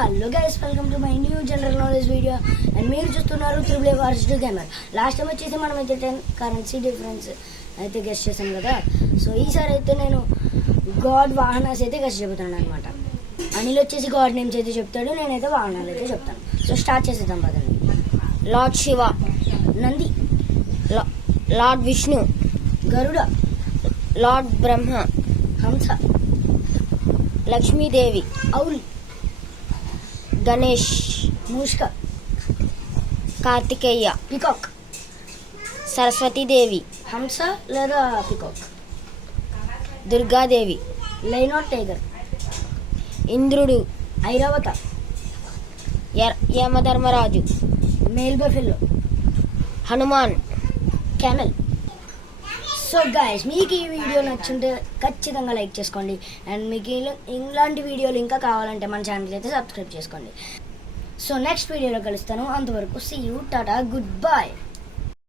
Hello guys, welcome to my new general knowledge video. And మీరు చూస్తున్నారు triple verse gamer. Last time వచ్చేసి మనం అయితే 10 కరెన్సీ డిఫరెన్స్ అయితే గెస్ట్ చేసాం కదా. సో ఈసారి అయితే నేను గాడ్ వాహనాస్ అయితే గెస్ట్ చెబుతాను అనమాట. అనిల్ వచ్చేసి గాడ్ నేమ్స్ అయితే చెప్తాడు, నేనైతే వాహనాలు అయితే చెప్తాను. సో స్టార్ట్ చేసేద్దాం పదండి. లార్డ్ శివ, నంది, లార్డ్ విష్ణు, గరుడ, లార్డ్ బ్రహ్మ, హంస, లక్ష్మీదేవి, ఔల్, గణేష్, మూషిక, కార్తికేయ, పికాక్, సరస్వతీదేవి, హంస లేదా పికాక్, దుర్గాదేవి, లైన్ టైగర్, ఇంద్రుడు, Airavata, Yamadharmaraju, male buffalo, Hanuman. Camel. So guys, మీకు ఈ వీడియో నచ్చుంటే ఖచ్చితంగా లైక్ చేసుకోండి. అండ్ మీకు ఇలాంటి వీడియోలు ఇంకా కావాలంటే మన ఛానల్ అయితే సబ్స్క్రైబ్ చేసుకోండి. సో నెక్స్ట్ వీడియోలో కలుస్తాను. అంతవరకు see you, tata, good bye.